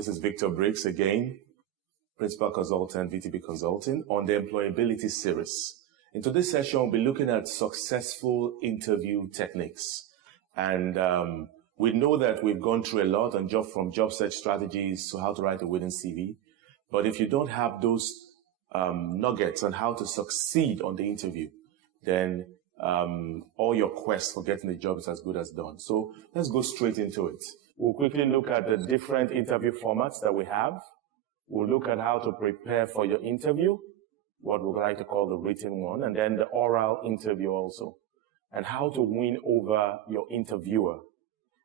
This is Victor Briggs again, Principal Consultant, VTB Consulting, on the Employability Series. In today's session, we'll be looking at successful interview techniques. And we know that we've gone through a lot on from job search strategies to how to write a winning CV. But if you don't have those nuggets on how to succeed on the interview, then all your quest for getting the job is as good as done. So let's go straight into it. We'll quickly look at the different interview formats that we have. We'll look at how to prepare for your interview, what we like to call the written one, and then the oral interview also, and how to win over your interviewer.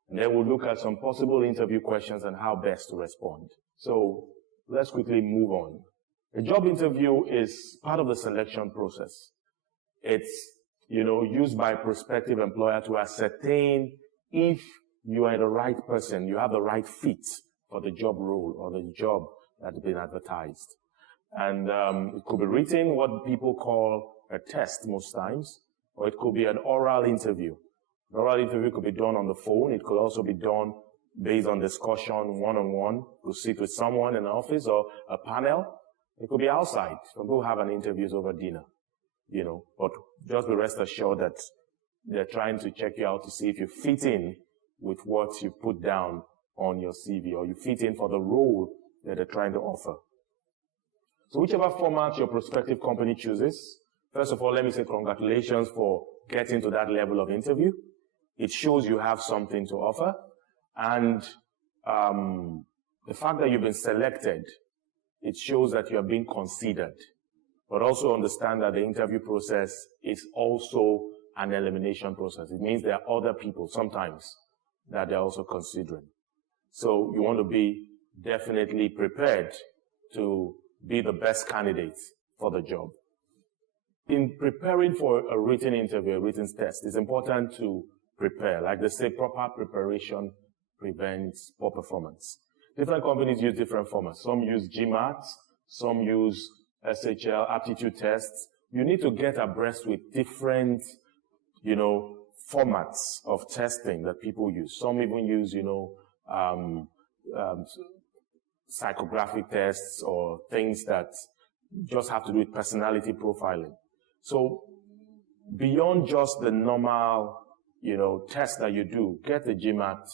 And then we'll look at some possible interview questions and how best to respond. So let's quickly move on. A job interview is part of the selection process. It's, used by a prospective employer to ascertain if you are the right person, you have the right fit for the job role or the job that's been advertised. And it could be written, what people call a test most times, or it could be an oral interview. An oral interview could be done on the phone. It could also be done based on discussion, one-on-one. You sit with someone in an office or a panel. It could be outside. Some people have an interviews over dinner, but just be rest assured that they're trying to check you out to see if you fit in with what you put down on your CV, or you fit in for the role that they're trying to offer. So whichever format your prospective company chooses, first of all, let me say congratulations for getting to that level of interview. It shows you have something to offer. And the fact that you've been selected, it shows that you are being considered. But also understand that the interview process is also an elimination process. It means there are other people sometimes that they're also considering. So you want to be definitely prepared to be the best candidate for the job. In preparing for a written interview, a written test, it's important to prepare. Like they say, proper preparation prevents poor performance. Different companies use different formats. Some use GMAT, some use SHL, aptitude tests. You need to get abreast with different, formats of testing that people use. Some even use, psychographic tests or things that just have to do with personality profiling. So beyond just the normal, test that you do, get the GMAT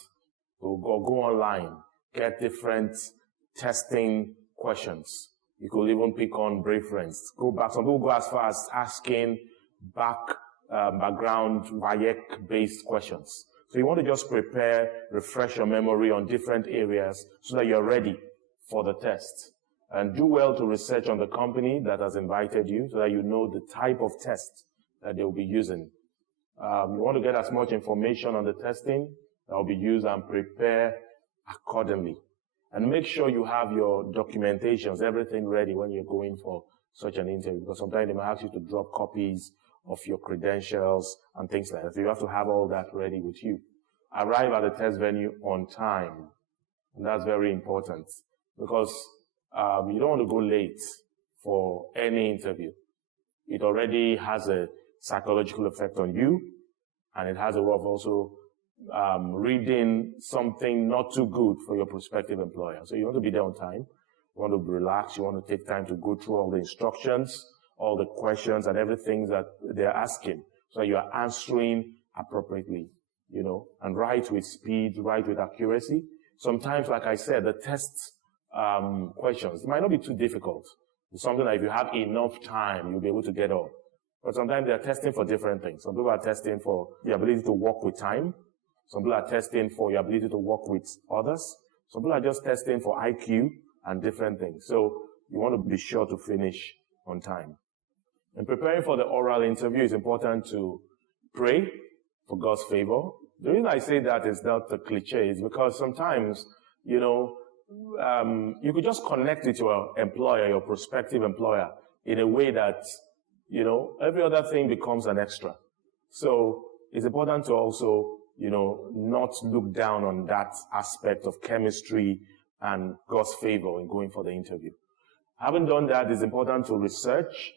or go online, get different testing questions. You could even pick on reference. Go back. Some people go as far as asking background WIEC-based questions. So you want to just prepare, refresh your memory on different areas so that you're ready for the test. And do well to research on the company that has invited you so that you know the type of test that they'll be using. You want to get as much information on the testing that will be used and prepare accordingly. And make sure you have your documentations, everything ready when you're going for such an interview, because sometimes they might ask you to drop copies of your credentials and things like that. So you have to have all that ready with you. Arrive at the test venue on time. And that's very important, because you don't want to go late for any interview. It already has a psychological effect on you, and it has a way of also reading something not too good for your prospective employer. So you want to be there on time. You want to be relaxed. You want to take time to go through all the instructions, all the questions and everything that they're asking, so you are answering appropriately, and write with speed, write with accuracy. Sometimes, like I said, the test questions might not be too difficult. It's something that if you have enough time, you'll be able to get up. But sometimes they're testing for different things. Some people are testing for the ability to work with time. Some people are testing for your ability to work with others. Some people are just testing for IQ and different things. So you want to be sure to finish on time. In preparing for the oral interview, it's important to pray for God's favor. The reason I say that is not a cliche, is because sometimes, you could just connect with your employer, your prospective employer, in a way that, every other thing becomes an extra. So it's important to also, not look down on that aspect of chemistry and God's favor in going for the interview. Having done that, it's important to research.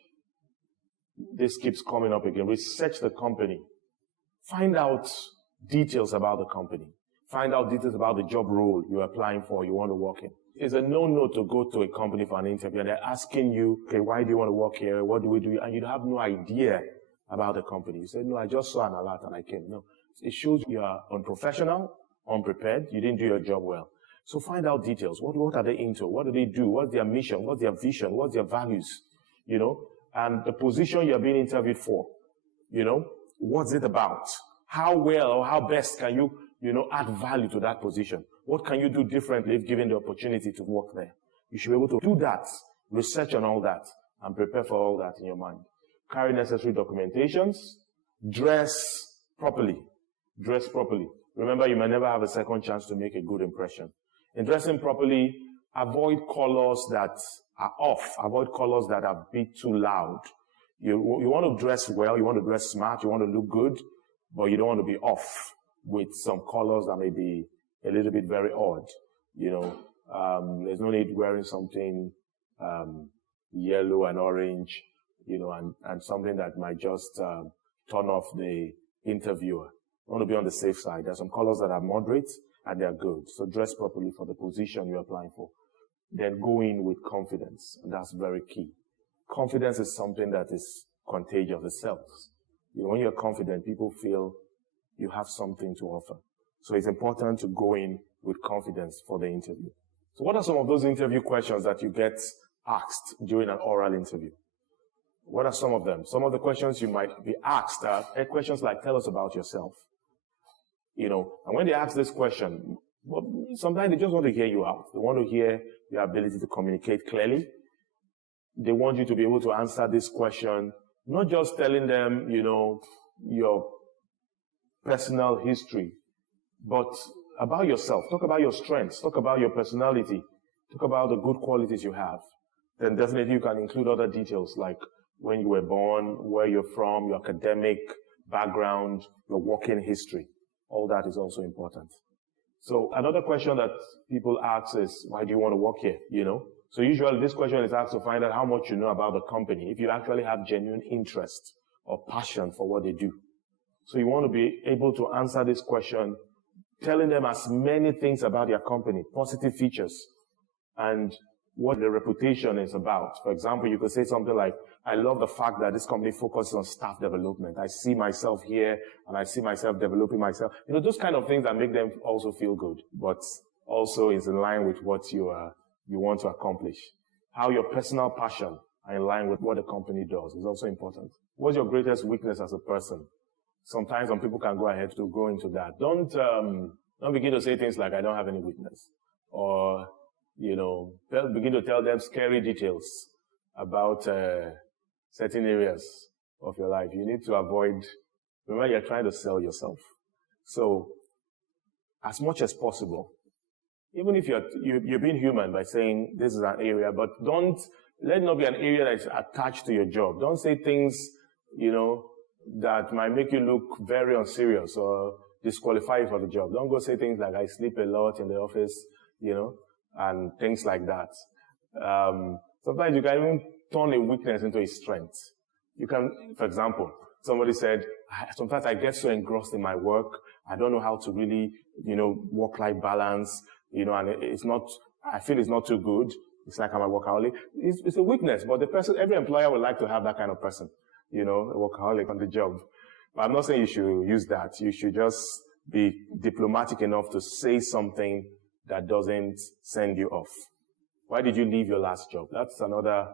This keeps coming up again. Research the company. Find out details about the company. Find out details about the job role you're applying for, you want to work in. it's a no-no to go to a company for an interview and they're asking you, okay, why do you want to work here? What do we do? And you have no idea about the company. You say, no, I just saw an alert and I came. No, it shows you are unprofessional, unprepared. You didn't do your job well. So find out details. What are they into? What do they do? What's their mission? What's their vision? What's their values? You know, and the position you're being interviewed for, you know, what's it about? How well or how best can you, add value to that position? What can you do differently if given the opportunity to work there? You should be able to do that, research on all that, and prepare for all that in your mind. Carry necessary documentations. Dress properly. Dress properly. Remember, you may never have a second chance to make a good impression. In dressing properly, avoid colors that are off. Avoid colors that are a bit too loud. You want to dress well, you want to dress smart, you want to look good, but you don't want to be off with some colors that may be a little bit very odd. There's no need wearing something yellow and orange, and something that might just turn off the interviewer. You want to be on the safe side. There's some colors that are moderate and they're good. So dress properly for the position you're applying for. Then go in with confidence, and that's very key. Confidence is something that is contagious. It sells. When you're confident, people feel you have something to offer. So it's important to go in with confidence for the interview. So what are some of those interview questions that you get asked during an oral interview? What are some of them? Some of the questions you might be asked are questions like, tell us about yourself. And when they ask this question, sometimes they just want to hear you out. They want to hear your ability to communicate clearly. They want you to be able to answer this question, not just telling them, your personal history, but about yourself. Talk about your strengths. Talk about your personality. Talk about the good qualities you have. Then definitely you can include other details like when you were born, where you're from, your academic background, your working history. All that is also important. So another question that people ask is, why do you want to work here? So usually this question is asked to find out how much you know about the company, if you actually have genuine interest or passion for what they do. So you want to be able to answer this question, telling them as many things about your company, positive features, and what the reputation is about. For example, you could say something like, I love the fact that this company focuses on staff development. I see myself here, and I see myself developing myself. Those kind of things that make them also feel good, but also is in line with what you want to accomplish. How your personal passion are in line with what the company does is also important. What's your greatest weakness as a person? Sometimes some people can go ahead to go into that. Don't begin to say things like, I don't have any weakness. Or, begin to tell them scary details about certain areas of your life. You need to avoid, remember you're trying to sell yourself. So, as much as possible, even if you're being human by saying this is an area, but let it not be an area that's attached to your job. Don't say things, that might make you look very unserious or disqualify you for the job. Don't go say things like, I sleep a lot in the office, and things like that. Sometimes you can even turn a weakness into a strength. You can, for example, somebody said, sometimes I get so engrossed in my work, I don't know how to really, work-life balance, and I feel it's not too good. It's like I'm a workaholic. It's a weakness, but every employer would like to have that kind of person, a workaholic on the job. But I'm not saying you should use that. You should just be diplomatic enough to say something that doesn't send you off. Why did you leave your last job? That's another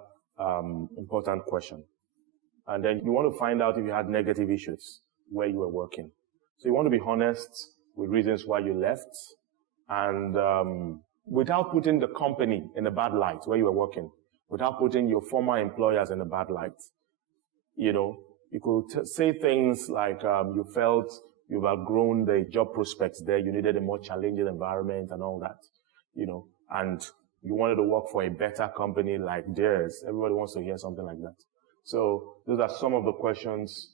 important question. And then you want to find out if you had negative issues where you were working. So you want to be honest with reasons why you left, and without putting the company in a bad light where you were working, without putting your former employers in a bad light. You could say things like you felt you've outgrown the job prospects there, you needed a more challenging environment and all that, and you wanted to work for a better company like theirs. Everybody wants to hear something like that. So those are some of the questions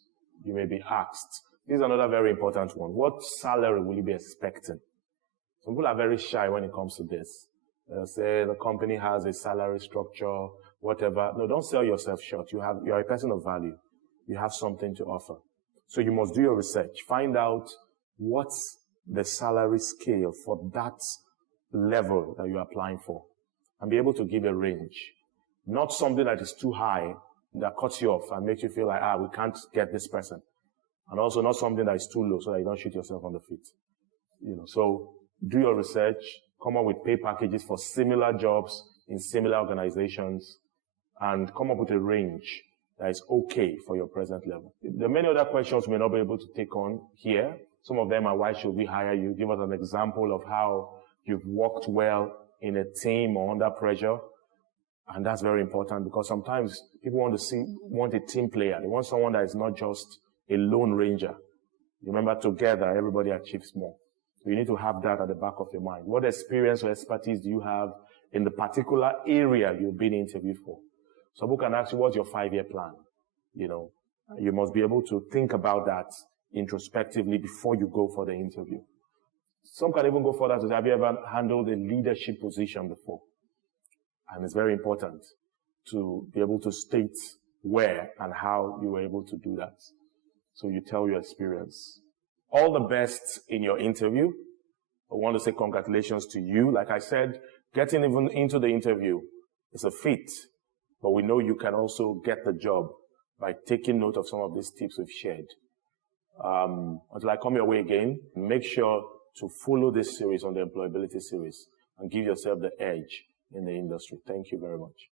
you may be asked. This is another very important one. What salary will you be expecting? Some people are very shy when it comes to this. They'll say the company has a salary structure, whatever. No, don't sell yourself short. You are a person of value. You have something to offer. So you must do your research. Find out what's the salary scale for that level that you're applying for. and be able to give a range. Not something that is too high that cuts you off and makes you feel like, we can't get this person. And also not something that is too low so that you don't shoot yourself on the feet. So do your research, come up with pay packages for similar jobs in similar organizations, and come up with a range that is okay for your present level. There are many other questions we may not be able to take on here. Some of them are, why should we hire you? Give us an example of how you've worked well in a team or under pressure. And that's very important because sometimes people want a team player. They want someone that is not just a lone ranger. Remember, together, everybody achieves more. So you need to have that at the back of your mind. What experience or expertise do you have in the particular area you've been interviewed for? Some people can ask you, what's your 5-year plan? You must be able to think about that introspectively before you go for the interview. Some can even go further to say, have you ever handled a leadership position before? And it's very important to be able to state where and how you were able to do that. So you tell your experience. All the best in your interview. I want to say congratulations to you. Like I said, getting even into the interview is a feat, but we know you can also get the job by taking note of some of these tips we've shared. Until I come your way again, make sure to follow this series on the employability series and give yourself the edge in the industry. Thank you very much.